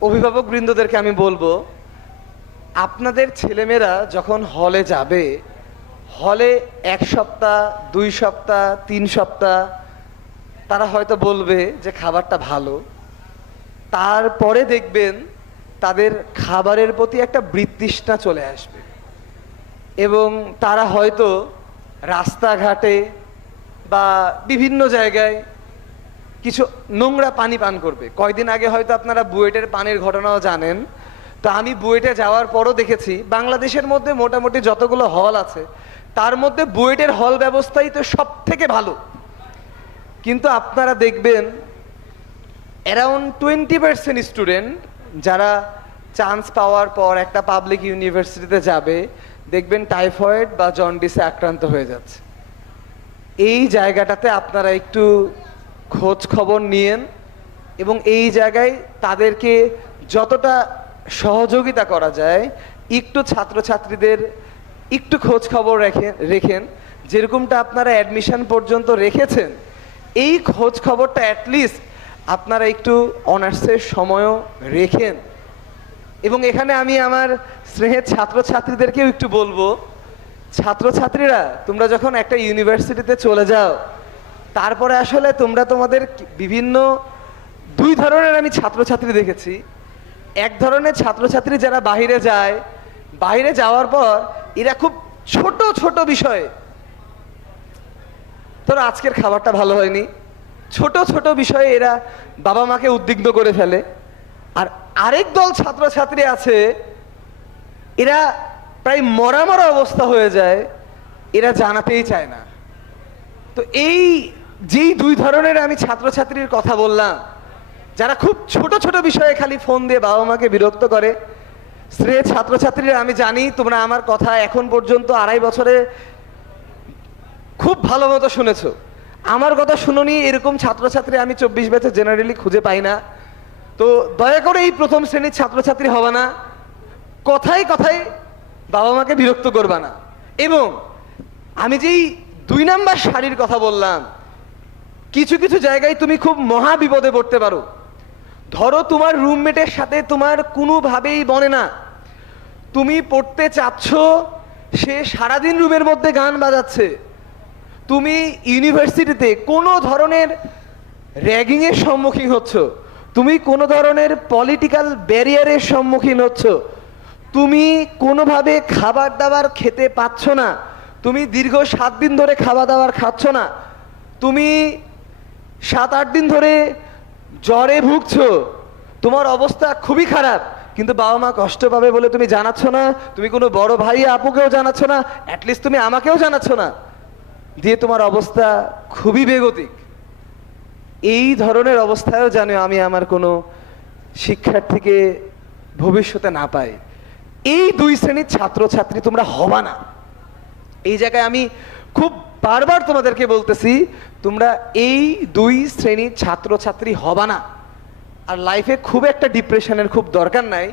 অভিভাবক বৃন্দদেরকে আমি বলব, আপনাদের ছেলেমেয়েরা যখন হলে যাবে, হলে এক সপ্তাহ, দুই সপ্তাহ, তিন সপ্তাহ, তারা হয়তো বলবে যে খাবারটা ভালো। তারপরে দেখবেন তাদের খাবারের প্রতি একটা বৃত্তৃষ্ণা চলে আসবে। এবং তারা হয়তো রাস্তাঘাটে বা বিভিন্ন জায়গায় কিছু নোংরা পানি পান করবে। কয়দিন আগে হয়তো আপনারা বুয়েটের পানির ঘটনাও জানেন। তো আমি বুয়েটে যাওয়ার পরও দেখেছি, বাংলাদেশের মধ্যে মোটামুটি যতগুলো হল আছে, তার মধ্যে বুয়েটের হল ব্যবস্থাই তো সব থেকে ভালো। কিন্তু আপনারা দেখবেন অ্যারাউন্ড টোয়েন্টি পার্সেন্ট স্টুডেন্ট যারা চান্স পাওয়ার পর একটা পাবলিক ইউনিভার্সিটিতে যাবে, দেখবেন টাইফয়েড বা জন্ডিসে আক্রান্ত হয়ে যাচ্ছে। এই জায়গাটাতে আপনারা একটু খোঁজ খবর নিয়েন এবং এই জায়গায় তাদেরকে যতটা সহযোগিতা করা যায়, একটু ছাত্রছাত্রীদের একটু খোঁজ খবর রেখে, রেখেন। যেরকমটা আপনারা অ্যাডমিশন পর্যন্ত রেখেছেন, এই খোঁজ খবরটা অ্যাটলিস্ট আপনারা একটু অনার্সের সময়ও রেখেন। এবং এখানে আমি আমার স্নেহের ছাত্রছাত্রীদেরকেও একটু বলব, ছাত্রছাত্রীরা, তোমরা যখন একটা ইউনিভার্সিটিতে চলে যাও তারপরে আসলে তোমরা তোমাদের বিভিন্ন, দুই ধরনের আমি ছাত্রছাত্রী দেখেছি। এক ধরনের ছাত্রছাত্রী যারা বাইরে যায় বাইরে যাওয়ার পর এরা খুব ছোট ছোট বিষয়ে, তোর আজকের খাবারটা ভালো হয়নি। ছোট ছোট বিষয়ে এরা বাবা মাকে উদ্বিগ্ন করে ফেলে। আর আরেক দল ছাত্রছাত্রী আছে, এরা প্রায় মরা মরা অবস্থা হয়ে যায়, এরা জানাতেই চায় না। তো এই যেই দুই ধরনের আমি ছাত্রছাত্রীর কথা বললাম, যারা খুব ছোট ছোট বিষয়ে খালি ফোন দিয়ে বাবা মাকে বিরক্ত করে শ্রেয় ছাত্রছাত্রীরা, আমি জানি তোমরা আমার কথা এখন পর্যন্ত আড়াই বছরে খুব ভালো মতো শুনেছ। আমার কথা শুনোনি, এরকম ছাত্রছাত্রী আমি চব্বিশ ব্যাচে জেনারেলি খুঁজে পাই না। তো দয়া করে এই প্রথম শ্রেণির ছাত্রছাত্রী হবে না। কথায় কথায় বাবা মাকে বিরক্ত করবা না। এবং আমি যেই দুই নাম্বার শাড়ির কথা বললাম কিছু কিছু জায়গায় তুমি খুব মহা বিপদে পড়তে পারো। ধরো তোমার রুমমেটের সাথে তোমার কোনোভাবেই বনে না। তুমি পড়তে চাচ্ছ, সে সারাদিন রুমের মধ্যে গান বাজাচ্ছে। তুমি ইউনিভার্সিটিতে কোনো ধরনের র্যাগিংয়ের সম্মুখীন হচ্ছ। তুমি কোনো ধরনের পলিটিক্যাল ব্যারিয়ারের সম্মুখীন হচ্ছ। তুমি কোনোভাবে খাবার দাবার খেতে পাচ্ছ না। তুমি দীর্ঘ সাত দিন ধরে খাবার দাবার খাচ্ছ না। তুমি সাত আট দিন ধরে জ্বরে ভুগছ। তোমার অবস্থা খুবই খারাপ, কিন্তু বাবা মা কষ্ট পাবে বলে তুমি জানাচ্ছ না, তুমি কোনো বড় ভাই আপুকেও জানাচ্ছ না অ্যাটলিস্ট তুমি আমাকেও জানাচ্ছ না। দিয়ে তোমার অবস্থা খুবই বেগতিক। এই ধরনের অবস্থায়ও জানো আমি আমার কোনো শিক্ষার্থীকে ভবিষ্যতে না পাই। এই দুই শ্রেণির ছাত্রছাত্রী তোমরা হবা না। এই জায়গায় আমি খুব বারবার তোমাদেরকে বলতেছি, তোমরা এই দুই শ্রেণির ছাত্রছাত্রী হবা না। আর লাইফে খুব একটা ডিপ্রেশনের খুব দরকার নাই।